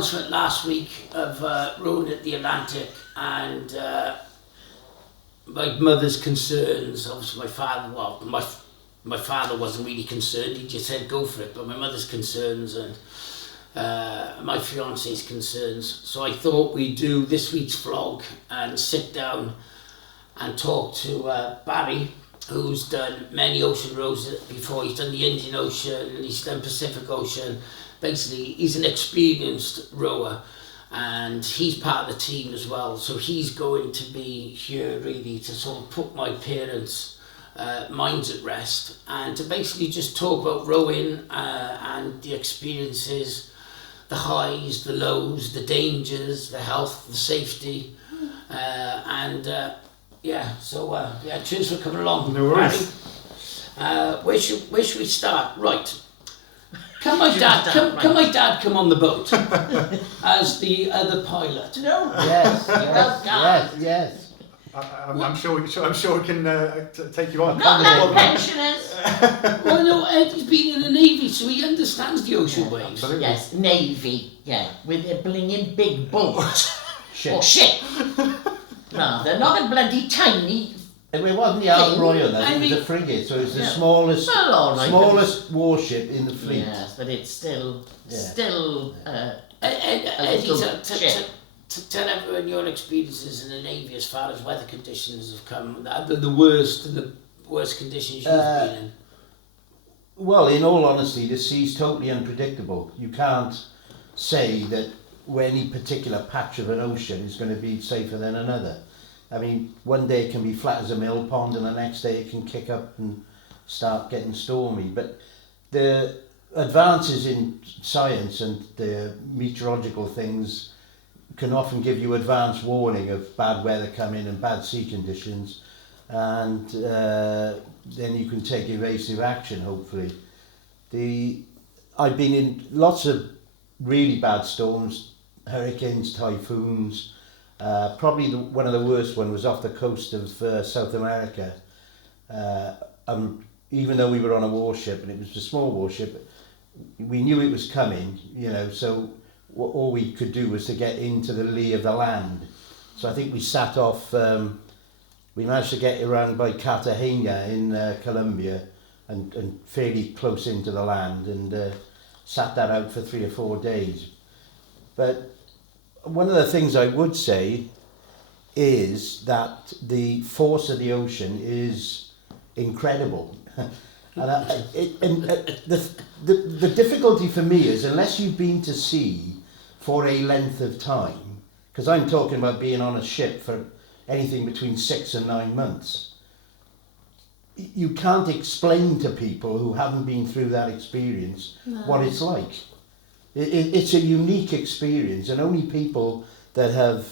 announcement last week of rowing at the Atlantic, and my mother's concerns. Obviously, my father wasn't really concerned. He just said go for it. But my mother's concerns and my fiance's concerns. So I thought we'd do this week's vlog and sit down and talk to Barry, who's done many ocean rows before. He's done the Indian Ocean, he's done Pacific Ocean. Basically, he's an experienced rower, and he's part of the team as well. So he's going to be here really to sort of put my parents' minds at rest, and to basically just talk about rowing and the experiences, the highs, the lows, the dangers, the health, the safety, cheers for coming along. No worries. Where should we start? Right. Can my dad come on the boat as the other pilot? No. Yes. I'm sure we can take you on. Not like pensioners. Well, no, Eddie's been in the Navy, so he understands the ocean waves. Absolutely. Yes, Navy. Yeah, with a blinging big boat. Or ship. No, they're not a bloody tiny. It wasn't the Al Royal, it was mean, a frigate, so it was the yeah. smallest Well, all right, smallest warship in the fleet. Yes, but it's still Eddie, little ship. tell everyone your experiences in the Navy as far as weather conditions have come, the worst conditions you've been in. Well, in all honesty, the sea's totally unpredictable. You can't say that any particular patch of an ocean is going to be safer than another. I mean, one day it can be flat as a mill pond, and the next day it can kick up and start getting stormy. But the advances in science and the meteorological things can often give you advance warning of bad weather coming and bad sea conditions, and then you can take evasive action, hopefully. I've been in lots of really bad storms, hurricanes, typhoons. Probably one of the worst one was off the coast of South America. Even though we were on a warship, and it was a small warship, we knew it was coming, so all we could do was to get into the lee of the land. So I think we sat off, we managed to get around by Cartagena in Colombia and fairly close into the land, and sat that out for 3 or 4 days. But one of the things I would say is that the force of the ocean is incredible. The difficulty for me is, unless you've been to sea for a length of time, because I'm talking about being on a ship for anything between 6 and 9 months, you can't explain to people who haven't been through that experience what it's like. It's a unique experience, and only people that have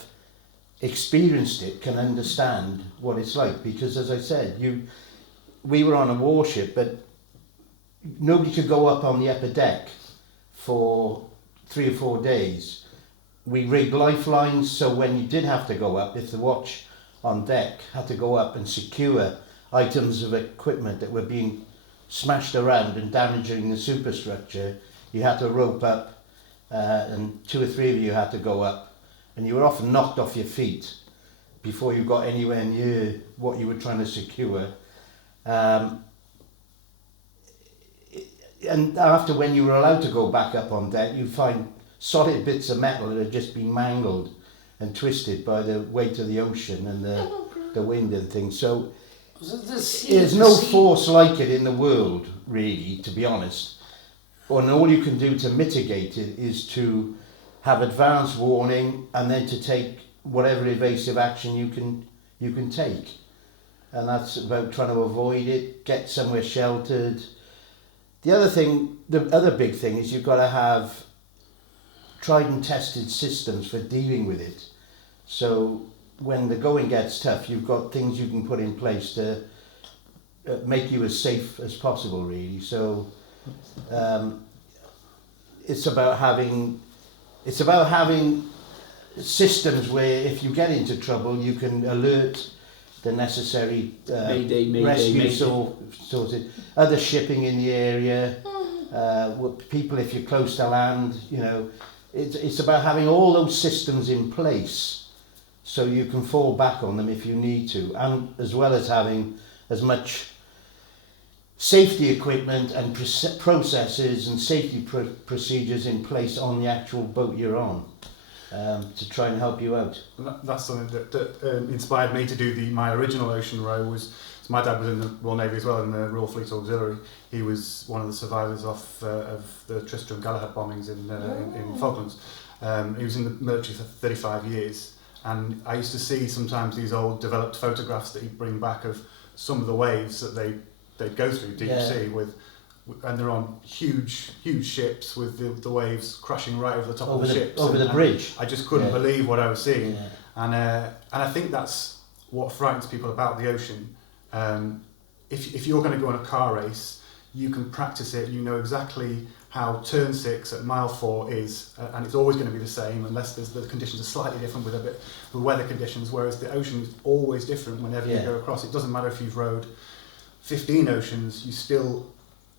experienced it can understand what it's like. Because, as I said, we were on a warship, but nobody could go up on the upper deck for 3 or 4 days. We rigged lifelines, so when you did have to go up, if the watch on deck had to go up and secure items of equipment that were being smashed around and damaging the superstructure, you had to rope up, and 2 or 3 of you had to go up, and you were often knocked off your feet before you got anywhere near what you were trying to secure. And after, when you were allowed to go back up on deck, you'd find solid bits of metal that had just been mangled and twisted by the weight of the ocean and the wind and things. So there's no force like it in the world, really, to be honest. And all you can do to mitigate it is to have advance warning, and then to take whatever evasive action you can take. And that's about trying to avoid it, get somewhere sheltered. The other big thing is you've got to have tried and tested systems for dealing with it. So when the going gets tough, you've got things you can put in place to make you as safe as possible, really. So it's about having systems where if you get into trouble, you can alert the necessary rescue sorted, other shipping in the area, people if you're close to land, it's about having all those systems in place so you can fall back on them if you need to, and as well as having as much safety equipment and processes and safety procedures in place on the actual boat you're on, to try and help you out. That's something that inspired me to do my original ocean row. Was so my dad was in the Royal Navy as well, in the Royal Fleet Auxiliary. He was one of the survivors of the Tristram Galahad bombings in Falklands. He was in the military for 35 years, and I used to see sometimes these old developed photographs that he'd bring back of some of the waves that they'd go through deep sea and they're on huge ships with the waves crashing right over the top of the ships. Over the bridge. I just couldn't believe what I was seeing. Yeah. And I think that's what frightens people about the ocean. If you're going to go on a car race, you can practice it, you know exactly how turn 6 at mile 4 is, and it's always going to be the same unless the conditions are slightly different with weather conditions, whereas the ocean is always different whenever you go across. It doesn't matter if you've rowed 15 oceans, you still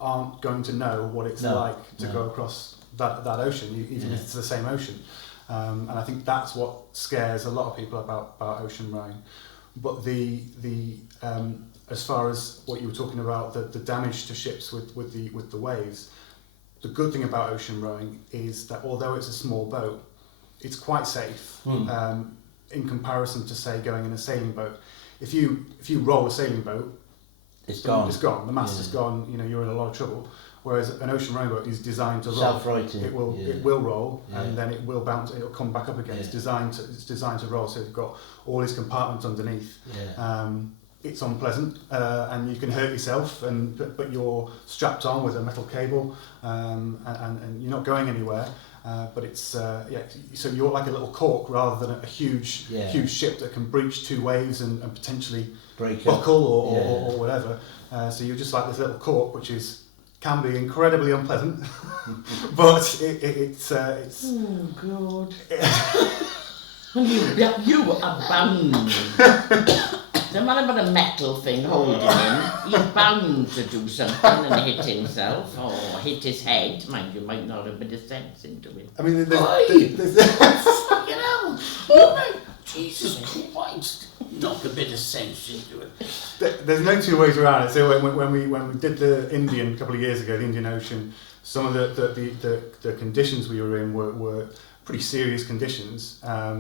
aren't going to know what it's like to go across that ocean, even if it's the same ocean. And I think that's what scares a lot of people about ocean rowing. But the as far as what you were talking about, the damage to ships with the waves, the good thing about ocean rowing is that although it's a small boat, it's quite safe in comparison to, say, going in a sailing boat. If you roll a sailing boat, it's gone. It's gone. The mast is gone. You know, you're in a lot of trouble. Whereas an ocean rowing boat is designed to roll. Self-righting. It will roll, and then it will bounce. It'll come back up again. Yeah. It's designed to roll. So you've got all these compartments underneath. Yeah. It's unpleasant, and you can hurt yourself. But you're strapped on with a metal cable, and you're not going anywhere. But it's so you're like a little cork rather than a huge ship that can breach two waves and potentially buckle or whatever. So you're just like this little cork, which can be incredibly unpleasant, but it's. Oh God! You are bound. No matter what a metal thing holding him, he's bound to do something and hit himself or hit his head. Mind you, might not have a bit of sense into it. I mean, fucking hell! Oh my Jesus Christ! Knock a bit of sense into it. There's no two ways around it. So when we did the Indian a couple of years ago, the Indian Ocean, some of the conditions we were in were pretty serious conditions. I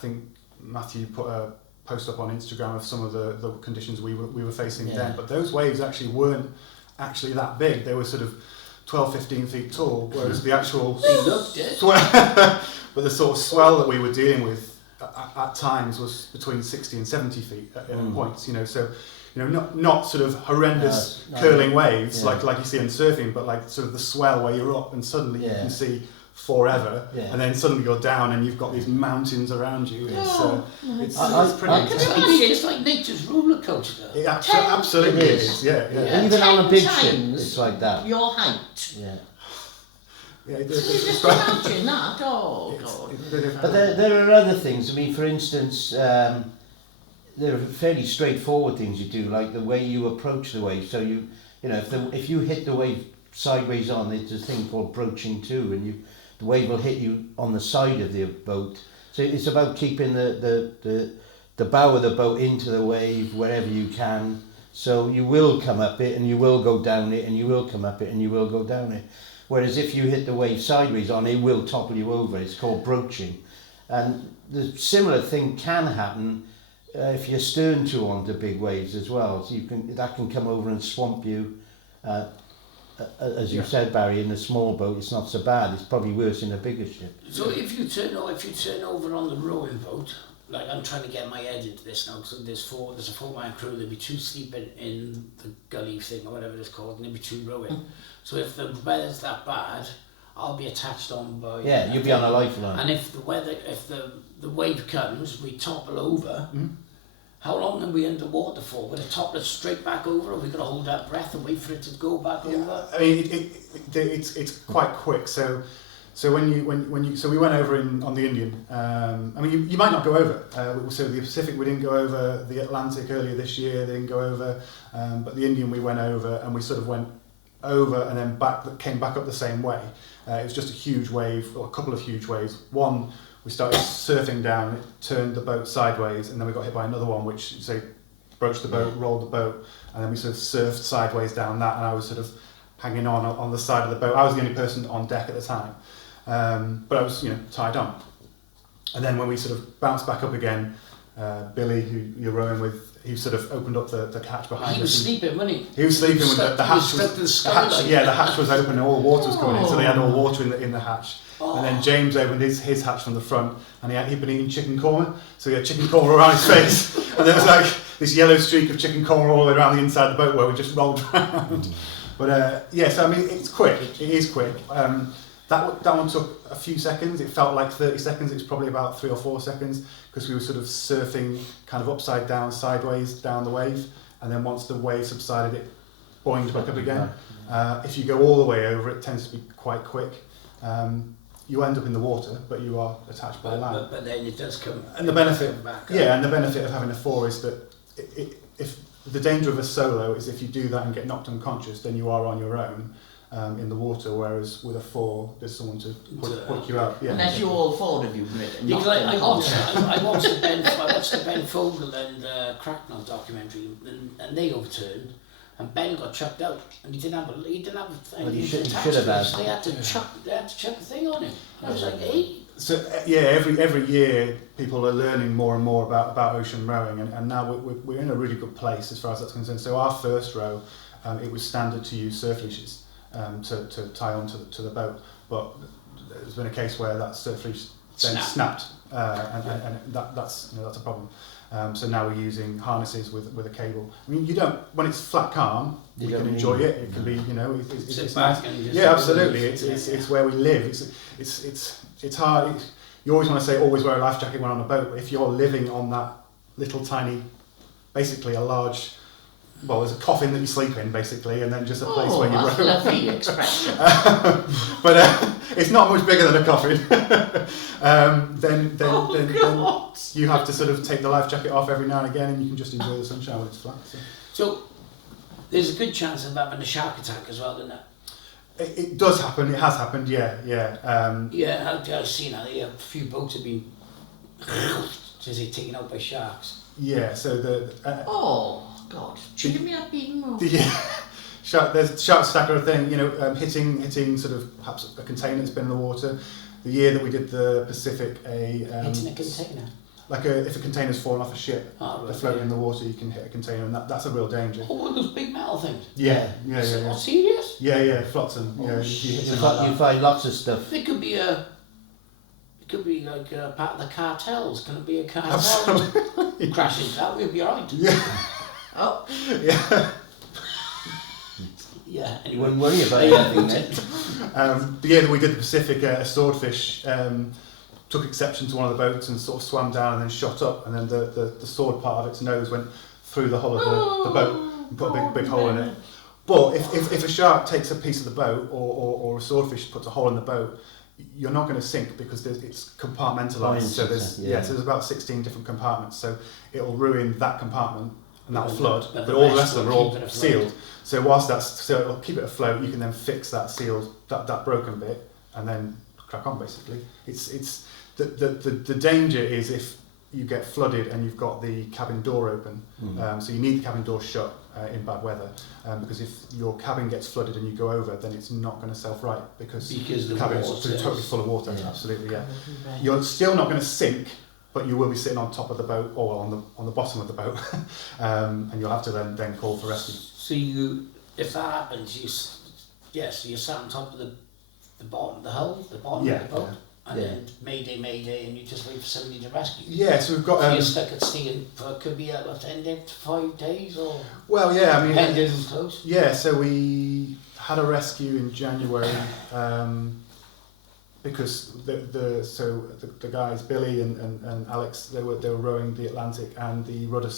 think Matthew put a post up on Instagram of some of the conditions we were facing then, but those waves actually weren't actually that big. They were sort of 12, 15 feet tall, whereas the actual but the sort of swell that we were dealing with at times was between 60 and 70 feet at points, you know, so not sort of horrendous curling waves like you see in surfing, but like sort of the swell where you're up and suddenly you can see forever, and then suddenly you're down and you've got these mountains around you. It's pretty. It's like nature's roller coaster. It absolutely is. Yeah. Even on a big ship, it's like that. Your height. Yeah. Just imagine that. Oh God. But there are other things. I mean, for instance, there are fairly straightforward things you do, like the way you approach the wave. So you know, if you hit the wave sideways on, there's a thing called broaching to, and the wave will hit you on the side of the boat. So it's about keeping the bow of the boat into the wave wherever you can. So you will come up it and you will go down it, and you will come up it and you will go down it. Whereas if you hit the wave sideways on, it will topple you over. It's called broaching. And the similar thing can happen if you're stern to onto big waves as well. So that can come over and swamp you. As you said, Barry, in a small boat, it's not so bad. It's probably worse in a bigger ship. So if you turn over on the rowing boat, like I'm trying to get my head into this now, because there's a 4-man crew, there'll be 2 sleeping in the gully thing or whatever it's called, and there'll be 2 rowing. So if the weather's that bad, I'll be attached on by. Yeah, you'll be on a lifeline. And if the wave comes, we topple over. How long are we underwater for? Will it topple us straight back over, or are we got to hold our breath and wait for it to go back over? I mean, it's quite quick. So when you so we went over on the Indian. I mean, you might not go over. So the Pacific we didn't go over. The Atlantic earlier this year they didn't go over. But the Indian we went over, and we sort of went over and then back, that came back up the same way. It was just a huge wave, or a couple of huge waves. One, we started surfing down, it turned the boat sideways, and then we got hit by another one, which broached the boat, rolled the boat, and then we sort of surfed sideways down that, and I was sort of hanging on the side of the boat. I was the only person on deck at the time, but I was, tied on. And then when we sort of bounced back up again, Billy, who you're rowing with, he sort of opened up the hatch behind us. He was sleeping, wasn't he? He was sleeping when the hatch the hatch was open and all water was coming in, so they had all water in the hatch. And then James opened his hatch from the front, and he'd been eating chicken korma, so he had chicken korma around his face, and there was like this yellow streak of chicken korma all the way around the inside of the boat where we just rolled around. But so I mean, it's quick. It is quick. That one took a few seconds. It felt like 30 seconds. It was probably about 3 or 4 seconds because we were sort of surfing kind of upside down, sideways down the wave, and then once the wave subsided, it boinged back up again. If you go all the way over, it tends to be quite quick. You end up in the water, but you are attached by land. But then it does come. And the benefit, back and the benefit of having a four is that if the danger of a solo is if you do that and get knocked unconscious, then you are on your own in the water. Whereas with a four, there's someone to put you out. Yeah. Unless you all four of you because I watched the Ben Fogel and Cracknell documentary, and they overturned. And Ben got chucked out, and he didn't have Well, he should have had. They had to chuck a thing on him. I was like, hey. So every year people are learning more and more about ocean rowing, and now we're in a really good place as far as that's concerned. So our first row, it was standard to use surf leashes to tie onto to the boat, but there's been a case where that surf leash then snapped, and that's a problem. So now we're using harnesses with a cable. I mean, you don't, when it's flat calm, you can enjoy it. It can be, it's nice. Yeah, absolutely. It's where we live. It's hard. You always want to say always wear a life jacket when on a boat. But if you're living on that little tiny, basically a large, well, there's a coffin that you sleep in basically, and then just a place where you row. Oh, that's a lovely expression. But it's not much bigger than a coffin. Then you have to sort of take the life jacket off every now and again, and you can just enjoy the sunshine when it's flat. So there's a good chance of having a shark attack as well, isn't there? It does happen. It has happened. Yeah. I've seen a few boats have been taken out by sharks. Yeah. So oh God! Cheer me up even more. There's shark stacker thing. Hitting sort of perhaps a container that's been in the water. The year that we did the Pacific, hitting a container. Like if a container's fallen off a ship, they're floating in the water, you can hit a container, and that's a real danger. Oh, one of those big metal things. Yeah. Oh, serious? Yeah, flotsam. You find lots of stuff. It could be like a part of the cartels. Can it be a cartel? Absolutely. Crash into that, we'll be alright. Yeah. Oh. Yeah. Yeah. Anyway. You wouldn't worry about anything then. The year that we did the Pacific, a swordfish took exception to one of the boats and sort of swam down and then shot up, and then the sword part of its nose went through the hull of the boat and put a big hole in it. But if a shark takes a piece of the boat or a swordfish puts a hole in the boat, you're not going to sink because it's compartmentalised. So there's about 16 different compartments. So it'll ruin that compartment and that'll flood, but all the rest of them are all sealed. So so it'll keep it afloat. You can then fix that sealed, that broken bit, and then crack on. Basically, it's the danger is if you get flooded and you've got the cabin door open. So you need the cabin door shut in bad weather, because if your cabin gets flooded and you go over, then it's not going to self-right because the cabin is totally full of water. Yeah. Absolutely, yeah. You're still not going to sink, but you will be sitting on top of the boat or on the bottom of the boat, and you'll have to then call for rescue. So if that happens, you sat on top of the bottom, the hull, the bottom of the boat. Yeah. And then Mayday, and you just wait for somebody to rescue you. Yeah, so we've got. So you're stuck at sea for could be 10 to 5 days, or. Well, yeah, I mean. Depending who's close. Yeah, so we had a rescue in January, because the guys Billy and Alex they were rowing the Atlantic and the rudder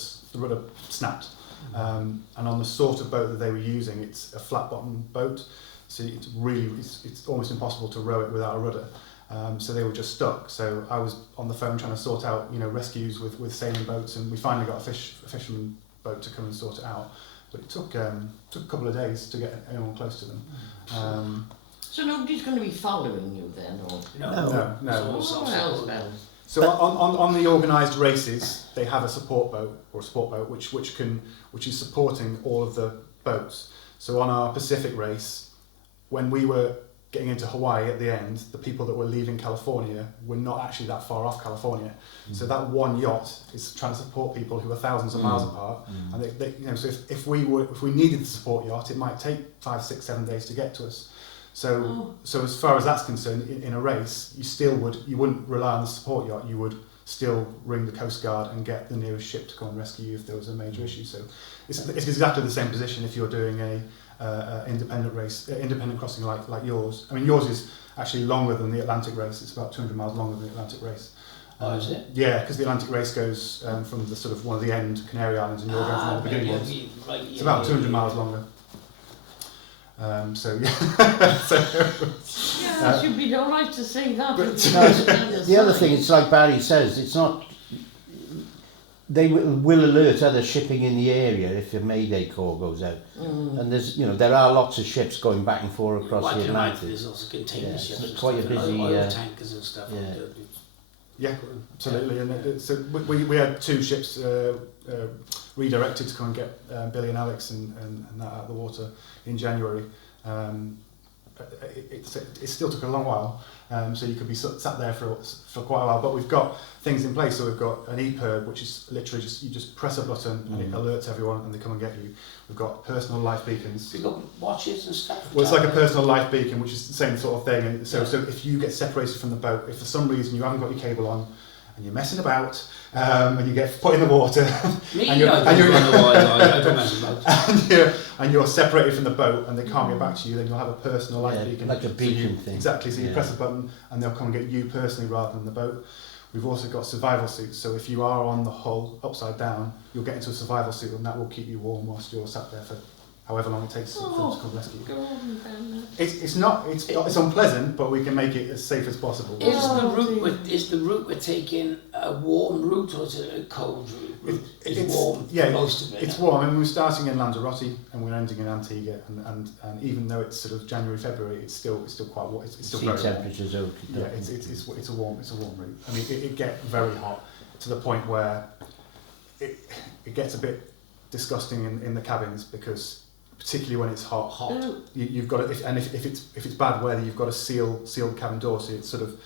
snapped, and on the sort of boat that they were using, it's a flat bottom boat, so it's almost impossible to row it without a rudder. So they were just stuck. So I was on the phone trying to sort out, rescues with sailing boats, and we finally got a fisherman boat to come and sort it out. but it took a couple of days to get anyone close to them. So nobody's going to be following you then, or? No. Well. So on the organised races, they have a support boat or a sport boat which is supporting all of the boats. So on our Pacific race, when we were getting into Hawaii at the end, the people that were leaving California were not actually that far off California. So that one yacht is trying to support people who are thousands of miles apart. And they so if we needed the support yacht, it might take 5, 6, 7 days to get to us. So as far as that's concerned, in a race, you wouldn't rely on the support yacht. You would still ring the Coast Guard and get the nearest ship to come and rescue you if there was a major issue. So it's exactly the same position if you're doing a independent race, independent crossing like yours. I mean, yours is actually longer than the Atlantic race. It's about 200 miles longer than the Atlantic race. Oh, is it? Yeah, because the Atlantic race goes from the sort of one of the end Canary Islands, and you're going from the beginning ones. It's about 200 miles longer. So yeah, it should be all right to say that. The other thing, it's like Barry says, it's not. They will alert other shipping in the area if a Mayday call goes out, and there are lots of ships going back and forth across the Atlantic. There's also container ships. It's quite a busy. Oil tankers and stuff. Yeah, absolutely. And so we had 2 ships redirected to come and get Billy and Alex and that out of the water in January. It still took a long while, so you could be sat there for quite a while. But we've got things in place. So we've got an EPIRB, which is literally you just press a button and it alerts everyone and they come and get you. We've got personal life beacons. We've got watches and stuff. Well, it's like a personal life beacon, which is the same sort of thing. And so if you get separated from the boat, if for some reason you haven't got your cable on and you're messing about, and you get put in the water, and you're separated from the boat and they can't get back to you, then you'll have a personal life beacon. Like a beacon thing. Exactly, so you press a button and they'll come and get you personally rather than the boat. We've also got survival suits, so if you are on the hull upside down, you'll get into a survival suit and that will keep you warm whilst you're sat there for however long it takes for them to come rescue you. It's unpleasant, but we can make it as safe as possible. Is the route we're taking a warm route or is it a cold route? It's warm. Yeah, most of it. It's warm. I mean, we're starting in Lanzarote and we're ending in Antigua, and even though it's sort of January, February, it's still quite warm. It's still very temperatures warm. Yeah, it's a warm route. I mean, it gets very hot to the point where it gets a bit disgusting in the cabins because. Particularly when it's hot. You've got to, if it's bad weather, you've got to seal the cabin door, so it's sort of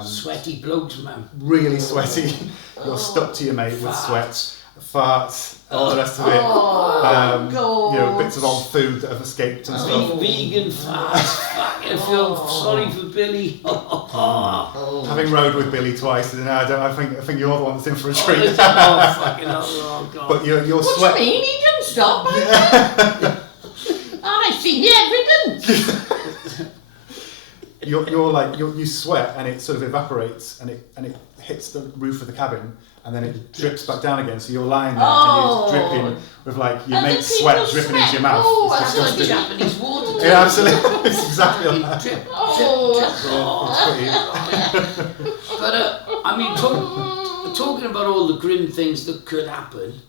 sweaty blokes, man. Really sweaty. You're stuck to your mate with sweat, farts, all the rest of it. God. Bits of old food that have escaped and stuff. Vegan farts. I feel sorry for Billy. Having rode with Billy twice, I think you're the one that's in for a treat. Fucking hell! Oh God. But your what sweat. What do you mean? He didn't stop. I see the evidence. you sweat and it sort of evaporates and it hits the roof of the cabin and then it drips back down again. So you're lying there and you're dripping with your mate's sweat dripping into your mouth. Oh, it's that's like Japanese water. Yeah, absolutely. It's exactly like that. Drip. But I mean, talking about all the grim things that could happen,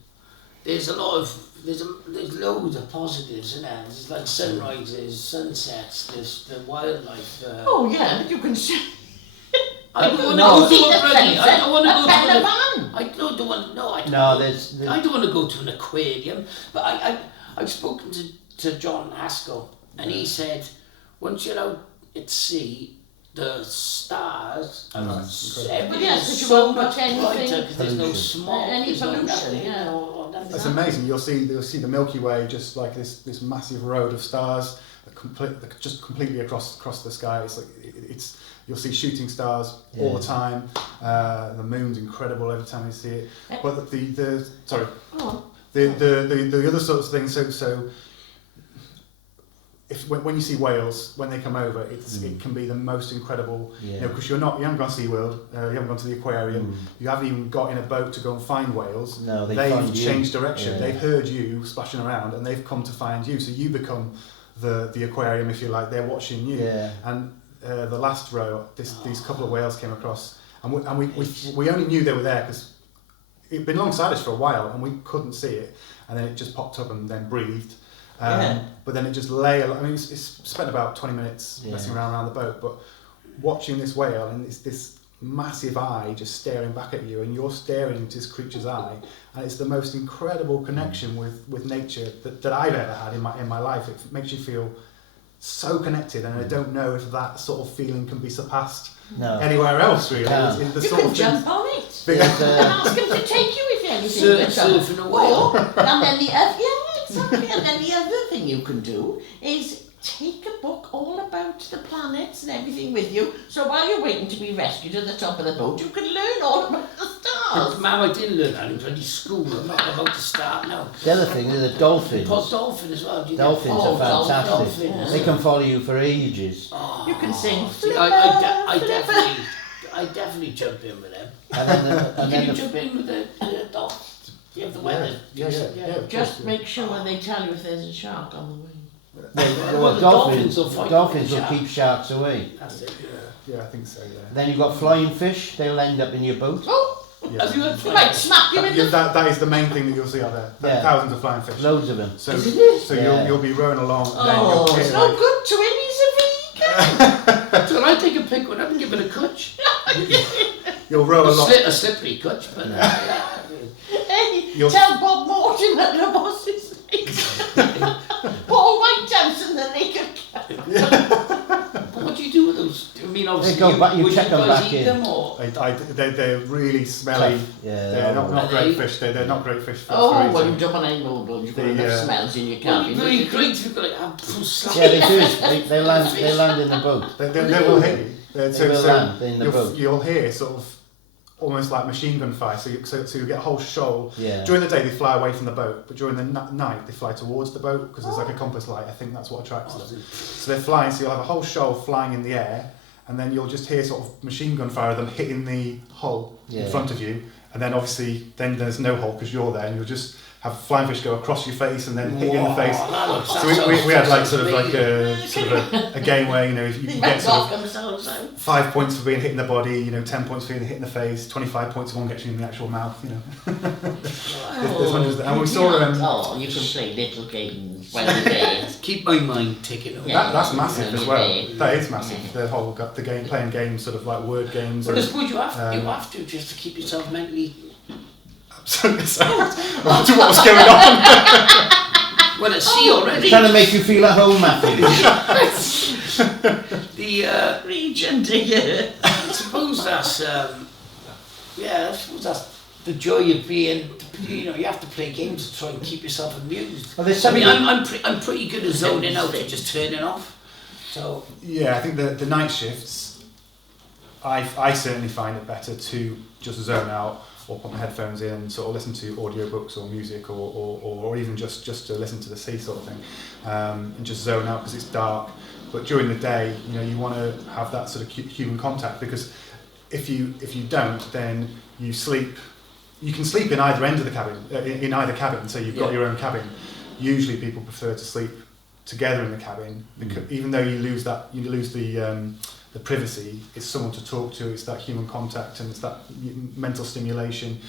there's loads of positives, isn't there? There's like sunrises, sunsets, there's the wildlife. Oh yeah, but you can see. I don't want to go to an aquarium, but I've spoken to John Haskell, and he said once you're out at sea, the stars everything's so much brighter because there's no smog, any pollution. That's amazing. You'll see the Milky Way just like this massive road of stars, just completely across the sky. It's like you'll see shooting stars all the time. The moon's incredible every time you see it. But the other sorts of things. So when you see whales when they come over, it can be the most incredible. Because you haven't gone to SeaWorld, you haven't gone to the aquarium, you haven't even got in a boat to go and find whales. No, they've changed direction. Yeah. They've heard you splashing around and they've come to find you. So you become the aquarium, if you like. They're watching you. Yeah. And the last row, these couple of whales came across, and we only knew they were there because it'd been alongside us for a while, and we couldn't see it, and then it just popped up and then breathed. But then it just lay. I mean, it's spent about 20 minutes messing around the boat, but watching this whale, and it's this massive eye just staring back at you, and you're staring into this creature's eye, and it's the most incredible connection with nature that I've ever had in my life. It makes you feel so connected, and I don't know if that sort of feeling can be surpassed anywhere else, really. It's the You sort can of jump on it thing. and ask him to take you if anything. Surfing a whale. And then exactly. And then the other thing you can do is take a book all about the planets and everything with you, so while you're waiting to be rescued at the top of the boat, you can learn all about the stars. Mum, I didn't learn that in bloody school. I'm not about to start now. The other thing is the dolphins. Pot dolphin as well. Do you Dolphins know? are fantastic. dolphins. They can follow you for ages. Oh, You can sing see, Flipper, I definitely jump in with them. And then Can you jump in with the dolphins? Do you have the weather? Yeah, of Just course, make sure when they tell you if there's a shark on the way. well, the dolphins dolphins will fight dolphins the will shark. keep sharks away. That's it. Yeah, I think so. Yeah. Then you've got flying fish. They'll end up in your boat. Oh, Yeah. Have you had you might smack him in the... That is the main thing that you'll see out there. Yeah. Thousands of flying fish. Loads of them. So, Isn't it? so Yeah. you'll be rowing along. Oh, then you'll it's hit, no like, good to him, he's a vegan. So I take a pick one up and give it a clutch. you'll row along. A slippery clutch, but Hey, You'll- tell Bob Morton that the boss is like Paul White jumps in the naked But what do you do with those? I mean, obviously, go back- you would check you them guys back eat in. them or? They're really smelly. Tough. Yeah, They're not Are great they? fish. They're not great fish for Oh, for well, eating. you don't want any more, don't you? You've got The, enough smells in your Well, cabin. very great if you've got like a Yeah, they do. They land in the boat. They will hit you. They will land in the boat. You'll hear sort of almost like machine gun fire. So you get a whole shoal. Yeah. During the day they fly away from the boat, but during the night they fly towards the boat because there's like a compass light. I think that's what attracts them. So they're flying. So you'll have a whole shoal flying in the air, and then you'll just hear sort of machine gun fire of them hitting the hull in front of you. And then obviously then there's no hull because you're there, and you'll just have flying fish go across your face and then hit you in the face. So we had like sort of like a game where, you know, if you They can might get sort knock of themselves out. 5 points for being hit in the body, you know, 10 points for being hit in the face, 25 points if one gets you in the actual mouth, you know. There's hundreds of, and we saw Oh, you can play little games when you're there. Keep my mind ticking over. Yeah. that's massive as well. Yeah. That is massive. The whole the game, playing games, sort of like word games. But I and- suppose you have to just to keep yourself mentally. so, I wonder what was going on. Well, at sea already. Trying to make you feel at home, Matthew. The Region, do you? I suppose that's I suppose that's the joy of being. You know, you have to play games to try and keep yourself amused. Well, there's I mean, something- I'm pretty good at zoning out and just turning off. So Yeah, I think the night shifts, I certainly find it better to just zone out or put my headphones in and sort of listen to audiobooks or music or even just to listen to the sea sort of thing, and just zone out because it's dark. But during the day, you know, you want to have that sort of human contact, because if you don't, then you sleep. You can sleep in either end of the cabin, in either cabin. So you've got your own cabin. Usually, people prefer to sleep together in the cabin, because even though you lose the privacy, it's someone to talk to, it's that human contact, and it's that mental stimulation.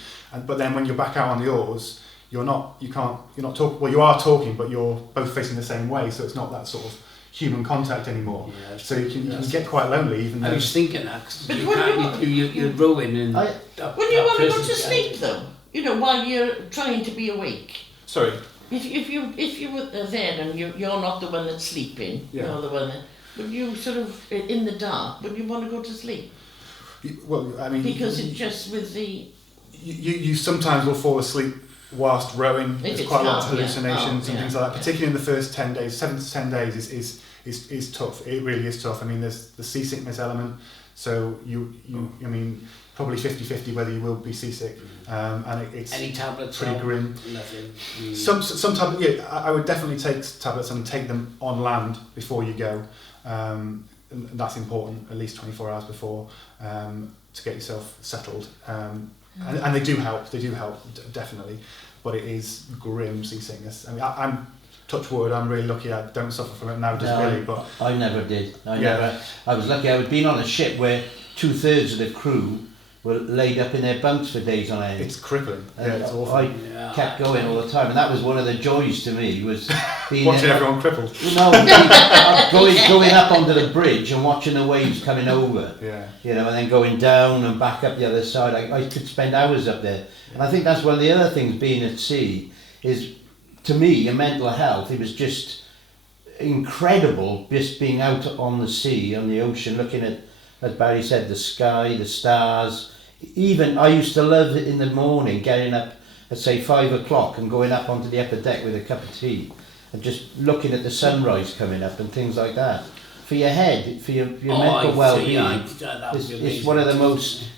But then when you're back out on the oars, you're not talking. Well, you are talking, but you're both facing the same way, so it's not that sort of human contact anymore. Yeah, so you can get quite lonely, even I though. was thinking that because But you when can't. You're rowing and. I- When you want to go to sleep, though, you know, while you're trying to be awake. Sorry. If you were there and you're not the one that's sleeping, Yeah. you're the one that, would you sort of, in the dark, would you want to go to sleep? Well, I mean. Because it's just with the... You sometimes will fall asleep whilst rowing. If There's it's quite a lot of dark, yeah. hallucinations and Oh, things yeah. like that. Particularly in the first 10 days, 7 to 10 days is tough. It really is tough. I mean, there's the seasickness element. So I mean, probably 50-50 whether you will be seasick, and it's Any tablets? pretty or grim. Nothing. Some tablets. Yeah, I would definitely take tablets and take them on land before you go. And that's important. At least 24 hours before, to get yourself settled. And they do help. They do help definitely. But it is grim seasickness. I mean, I'm touch wood. I'm really lucky. I don't suffer from it now, just really. But I never did. Yeah. I was lucky. I was being on a ship where 2/3 of the crew were laid up in their bunks for days on end. It's crippling. And Yeah, it's awful. I kept going all the time, and that was one of the joys to me, was being Watching everyone crippled. No, going up onto the bridge and watching the waves coming over. Yeah. You know, and then going down and back up the other side. I could spend hours up there, and I think that's one of the other things being at sea is, to me, in mental health, it was just incredible just being out on the sea, on the ocean, looking at, as Barry said, the sky, the stars. Even I used to love it in the morning, getting up at say 5 o'clock and going up onto the upper deck with a cup of tea and just looking at the sunrise coming up and things like that. For your head, for your mental well-being, it's one of the most,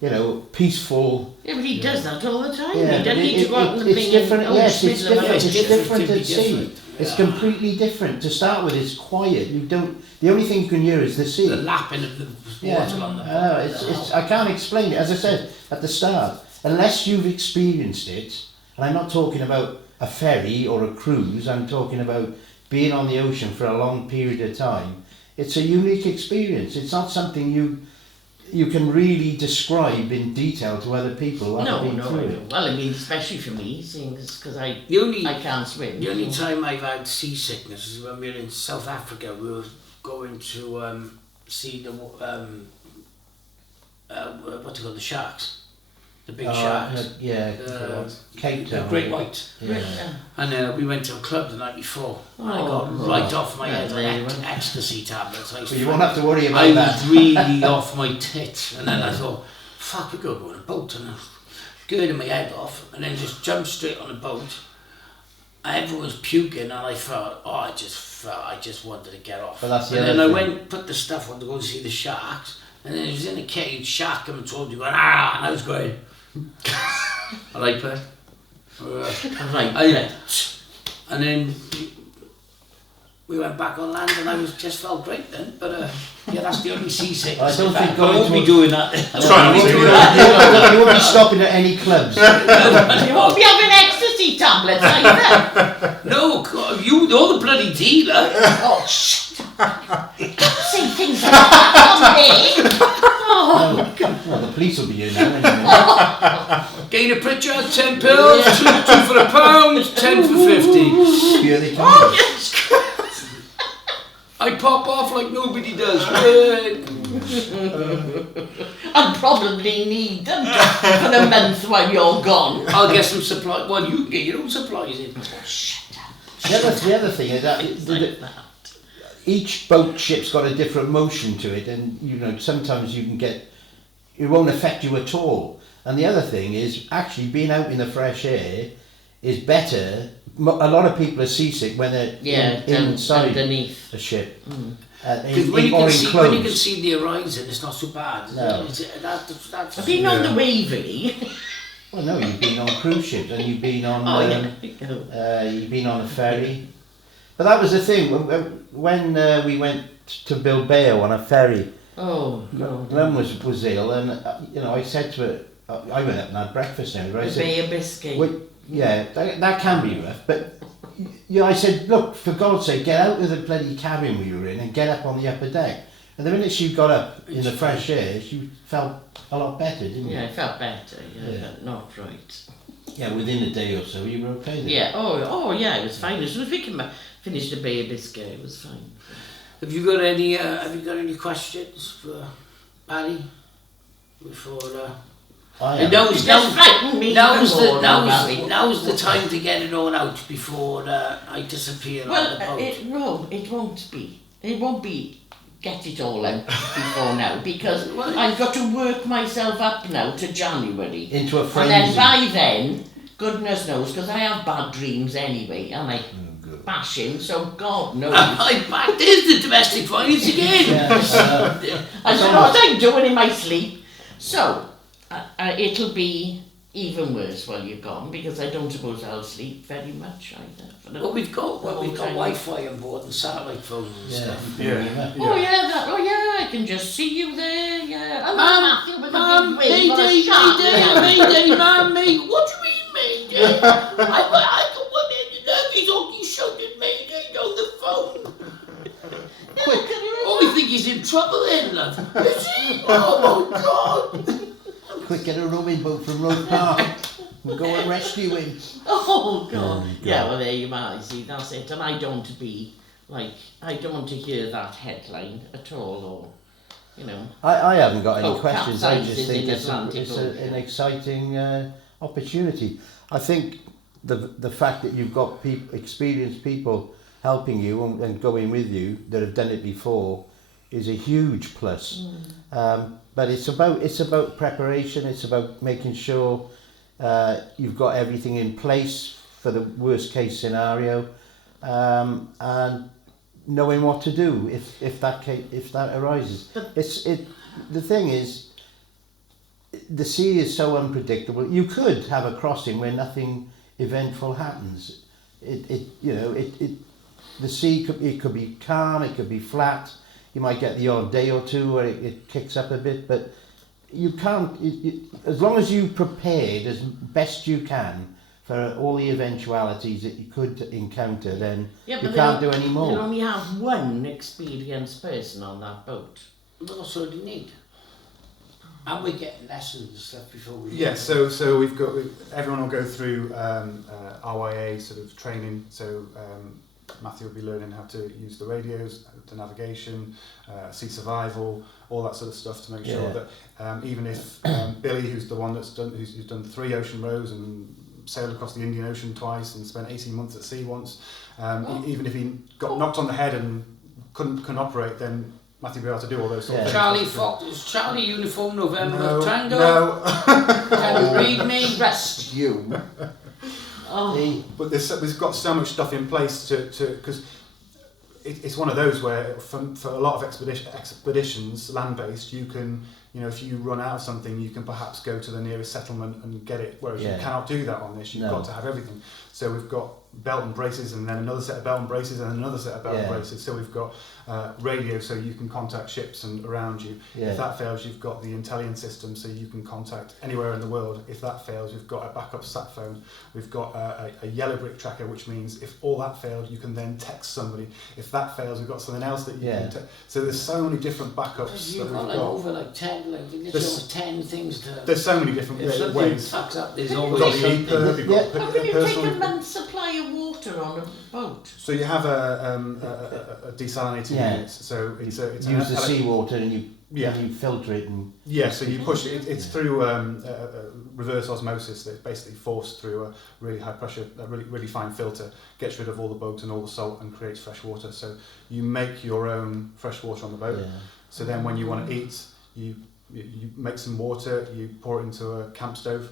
you know, peaceful. Yeah, but he does that all the time. Yeah, He doesn't need to go out and it's different. Yes, it's different. It's It's different different, at sea. It's yeah. completely different. To start with, it's quiet. You don't. The only thing you can hear is the sea. The lapping of the water on the It's I can't explain it. As I said at the start, unless you've experienced it, and I'm not talking about a ferry or a cruise. I'm talking about being on the ocean for a long period of time. It's a unique experience. It's not something you can really describe in detail to other people who haven't been through it. Well, I mean, especially for me, seeing because I can't swim. The only time I've had seasickness is when we were in South Africa. We were going to see the what do you call the sharks, the big sharks. Cape The Town. great white. Yeah. And we went to a club the night before. And I got right off my head like ecstasy tablets. Well, you won't have to worry about I that. was really off my tit, and then I thought, fuck, we're going to go on a boat, and I girded my head off, and then just jumped straight on the boat. Everyone was puking, and I felt, I just wanted to get off. But that's the and other then I thing. went, put the stuff on to go and see the sharks, and then it was in a cage, shark come and told you, going, ah, and I was going, I like that. And then we went back on land, and I just felt great then. But yeah, that's the only seasickness. I don't think I won't be doing that. Trying not to do that. You won't be stopping at any clubs. You won't be having ecstasy tablets either. No, you know the bloody dealer. Oh, shit. Say things like that on me. Well, the police will be here now anyway. Gain a Pritchard, 10 pills, two for £1, 10 for 50. Here they come. Oh, yes. I pop off like nobody does. I'll probably need them for a month while you're gone. I'll get some supply. Well, you can get your own supplies in. The other thing is that each boat ship's got a different motion to it, and you know sometimes you can get it won't affect you at all. And the other thing is actually being out in the fresh air is better. A lot of people are seasick when they're inside underneath a ship. Because when you can see the horizon, it's not so bad. No. I've been on the Waverley. Well, no, you've been on cruise ships and you've been on you've been on a ferry. But that was the thing when we went to Bilbao on a ferry. Oh no! Mum was ill, and you know I said to her, I went up and had breakfast now. Right? I said, Bay of Biscay. yeah, that can be rough, but you know, I said, look, for God's sake, get out of the bloody cabin we were in and get up on the upper deck. And the minute she got up in the fresh air, she felt a lot better, didn't you? Yeah, I felt better. Yeah, but not right. Yeah, within a day or so, you were okay then. Yeah. Oh yeah, it was fine. As soon as we finished the Bay of Biscay, it was fine. Have you got any questions for Barry before? Now's the time to get it all out before I disappear. Well, it won't be. It won't be. Get it all out before now, because I've got to work myself up now to January. Into a frenzy. And then by then, goodness knows, because I have bad dreams anyway, and I bash him, so God knows. There's the domestic violence again. I don't know what I'm doing in my sleep. So, it'll be even worse while you're gone, because I don't suppose I'll sleep very much either. Well, we've got Wi-Fi on board and satellite phones and stuff. Yeah. Oh yeah, I can just see you there. Yeah. Mum, Mayday, Mum, Mayday. What do you mean, Mayday? I got one in the he's only shouted Mayday on the phone. Quick! Oh, I think he's in trouble then, love. Is he? Oh my God! quick, get a rowing boat from Road Park. We'll go and rescue him. Oh God. God. Yeah, well there you are, you see, that's it. And I don't want to be, like, I don't want to hear that headline at all, or, you know. I haven't got any Oh, questions. I just capsizes think in it's Atlantic an exciting opportunity. I think the fact that you've got experienced people helping you and going with you that have done it before is a huge plus. But it's about preparation. It's about making sure you've got everything in place for the worst case scenario, and knowing what to do if that arises. The thing is, the sea is so unpredictable. You could have a crossing where nothing eventful happens. The sea could be calm, it could be flat. You might get the odd day or two where it kicks up a bit, but you can't. As long as you prepared as best you can for all the eventualities that you could encounter, then you can't do any more. You only have one experienced person on that boat. But also do you need? And we're getting lessons and stuff before we... Yeah, so everyone will go through RYA sort of training. So Matthew will be learning how to use the radios, the navigation, sea survival, all that sort of stuff to make sure that even if Billy, who's the one who's done 3 ocean rows and sailed across the Indian Ocean twice and spent 18 months at sea once, even if he got knocked on the head and couldn't operate, then Matthew will be able to do all those sort of things. Charlie Fox, Charlie Uniform November Tango. No. Can you read me? Trust you. But we've got so much stuff in place to because it's one of those where for a lot of expeditions, land-based, you can, if you run out of something, you can perhaps go to the nearest settlement and get it, whereas you cannot do that on this. You've got to have everything. So we've got belt and braces, and then another set of belt and braces, and another set of belt and braces. So we've got radio, so you can contact ships and around you. If that fails, you've got the Intellian system, so you can contact anywhere in the world. If that fails, we've got a backup sat phone. We've got a yellow brick tracker, which means if all that failed, you can then text somebody. If that fails, we've got something else that you can text. So there's so many different backups that we've got. Over 10, literally 10 things to... There's so many different ways. Fucks up, there's We've always got the something. EPIRB, we've got How can you take personal... a month's supply of water on a boat? So you have a desalinating unit. So it's Use the seawater and you filter it and... Yeah, so you push it. It's through reverse osmosis that's basically forced through a really high pressure, a really fine filter, gets rid of all the bugs and all the salt and creates fresh water. So you make your own fresh water on the boat. Yeah. So then when you want to eat, you make some water, you pour it into a camp stove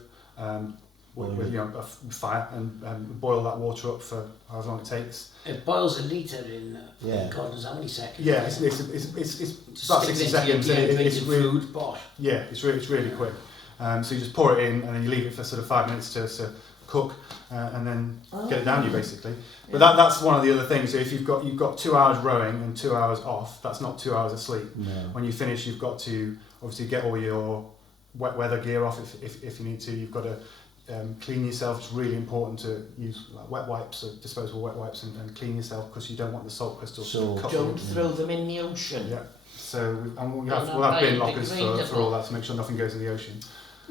with a fire and boil that water up for however long it takes. It boils a litre in God knows how many seconds. Yeah, it's about 60 seconds. It's really, food, bosh. Yeah, it's really quick. So you just pour it in and then you leave it for sort of 5 minutes to cook and then get it down you basically. But that's one of the other things. So if you've got 2 hours rowing and 2 hours off, that's not 2 hours of sleep. No. When you finish, you've got to obviously get all your wet weather gear off if you need to. You've got to clean yourself. It's really important to use wet wipes, or disposable wet wipes, and clean yourself because you don't want the salt crystals to cut through. Don't throw them in the ocean. Yeah. So we'll have bin lockers for all that to make sure nothing goes in the ocean.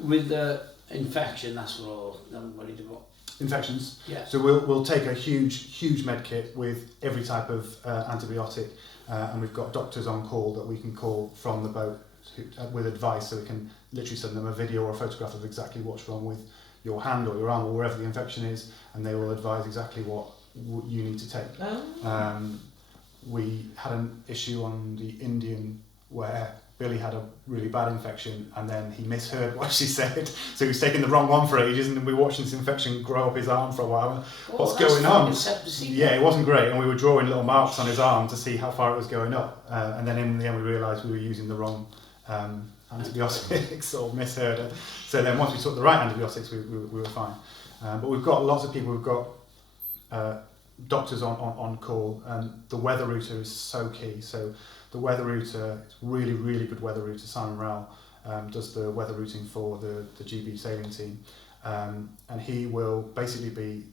With the infection, that's what I'm worried about. Infections. Yeah. So we'll take a huge med kit with every type of antibiotic, and we've got doctors on call that we can call from the boat with advice, so we can literally send them a video or a photograph of exactly what's wrong with your hand or your arm or wherever the infection is, and they will advise exactly what you need to take. We had an issue on the Indian where Billy had a really bad infection and then he misheard what she said, so he was taking the wrong one for ages, and then we were watching this infection grow up his arm for a while. What's going on? Yeah, it wasn't great, and we were drawing little marks on his arm to see how far it was going up, and then in the end we realised we were using the wrong antibiotics or misheard it. So then once we took the right antibiotics, we were fine. But we've got lots of people. We've got doctors on call, and the weather router is so key. So the weather router, it's really good weather router. Simon Rowell does the weather routing for the GB sailing team, and he will basically be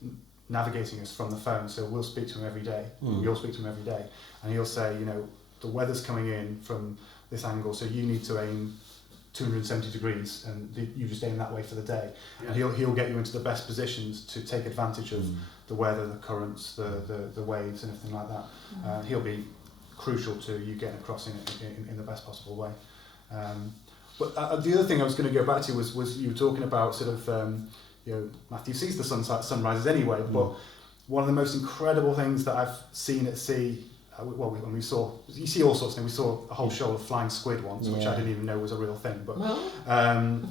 navigating us from the phone. So we'll speak to him every day. You'll speak to him every day, and he'll say, the weather's coming in from this angle, so you need to aim 270 degrees, and you just aim that way for the day. Yeah. And he'll get you into the best positions to take advantage of the weather, the currents, the waves, and everything like that. He'll be crucial to you getting across in the best possible way. But the other thing I was going to go back to was you were talking about sort of, Matthew sees the sunrises anyway, but one of the most incredible things that I've seen at sea, when you see all sorts of things. We saw a whole shoal of flying squid once, which I didn't even know was a real thing. But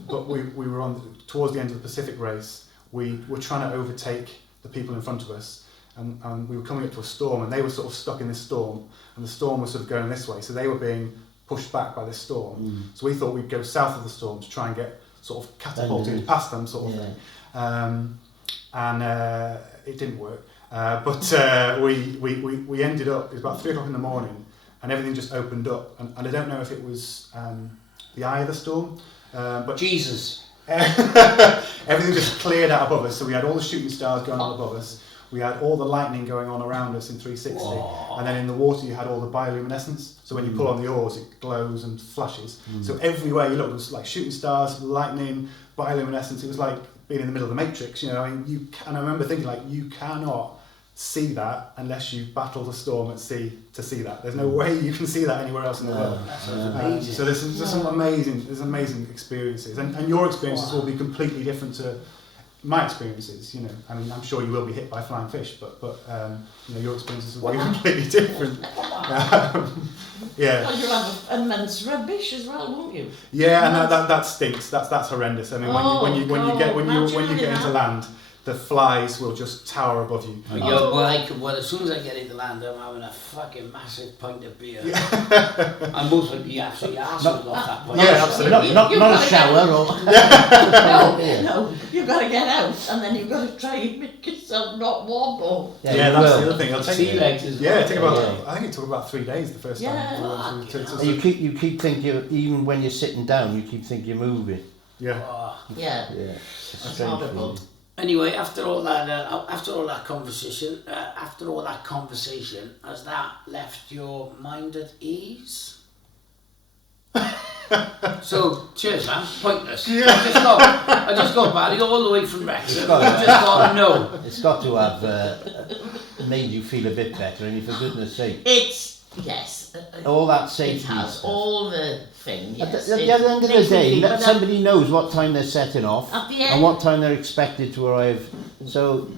but we were towards the end of the Pacific race. We were trying to overtake the people in front of us, and we were coming up to a storm, and they were sort of stuck in this storm, and the storm was sort of going this way, so they were being pushed back by this storm. So we thought we'd go south of the storm to try and get sort of catapulted past them, sort of thing. And it didn't work. But we ended up, it was about 3 o'clock in the morning, and everything just opened up. And I don't know if it was the eye of the storm, but Jesus. everything just cleared out above us. So we had all the shooting stars going on above us. We had all the lightning going on around us in 360. Whoa. And then in the water you had all the bioluminescence. So when you pull on the oars, it glows and flashes. So everywhere you looked, it was like shooting stars, lightning, bioluminescence. It was like being in the middle of the Matrix, and I remember thinking, like, you cannot see that unless you battle the storm at sea to see that. There's no way you can see that anywhere else in the world. That's amazing. So there's some amazing experiences, and your experiences will be completely different to my experiences. I mean, I'm sure you will be hit by flying fish, but your experiences will be completely different. Well, you'll have immense rubbish as well, won't you? Yeah, and that stinks. That's horrendous. I mean, when you get into land, the flies will just tower above you. As soon as I get into land, I'm having a fucking massive pint of beer. I'm most likely absolutely arsehole off that point. Yeah, absolutely. Not a shower or... No, you've got to get out, and then you've got to try and make yourself not wobble. Yeah, that's the other thing. It'll take sea legs as well. Yeah, take about. I think it took about 3 days the first time. You keep thinking, even when you're sitting down, you keep thinking you're moving. Yeah. Yeah. It's horrible. Anyway, after all that conversation, has that left your mind at ease? So, cheers, man. Pointless. Yeah. I just got Barry all the way from Wrexham. I just got to know. It's got to have made you feel a bit better, and for goodness sake. Yes. All that safety. It has all the thing. Yes. At the end of the day, somebody knows what time they're setting off and what time they're expected to arrive. So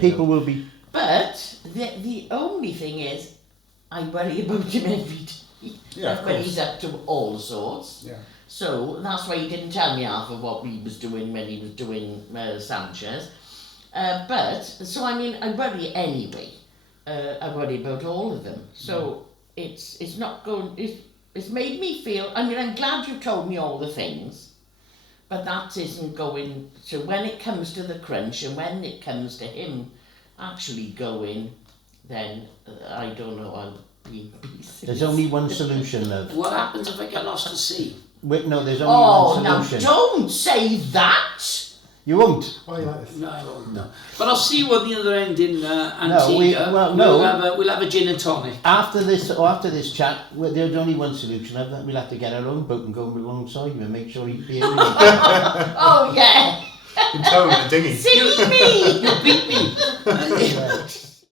people will be. But the only thing is, I worry about him every day. Yeah, when he's up to all sorts. Yeah. So that's why he didn't tell me half of what he was doing when he was doing Sanchez. So I mean, I worry anyway. I worry about all of them. So it's not going. It's made me feel. I mean, I'm glad you told me all the things, but that isn't going. So when it comes to the crunch and when it comes to him actually going, then I don't know. I'll be There's only one solution, love. What happens if I get lost at sea? Wait, no, there's only one solution. Now don't say that. You won't. Why are you like this? No, I won't. No. But I'll see you at the other end in Antigua. We'll have a gin and tonic. After this chat, there's only one solution. We'll have to get our own boat and go alongside him and make sure he's behaving. Oh yeah. You can tow him in a dinghy. Silly me. You beat me.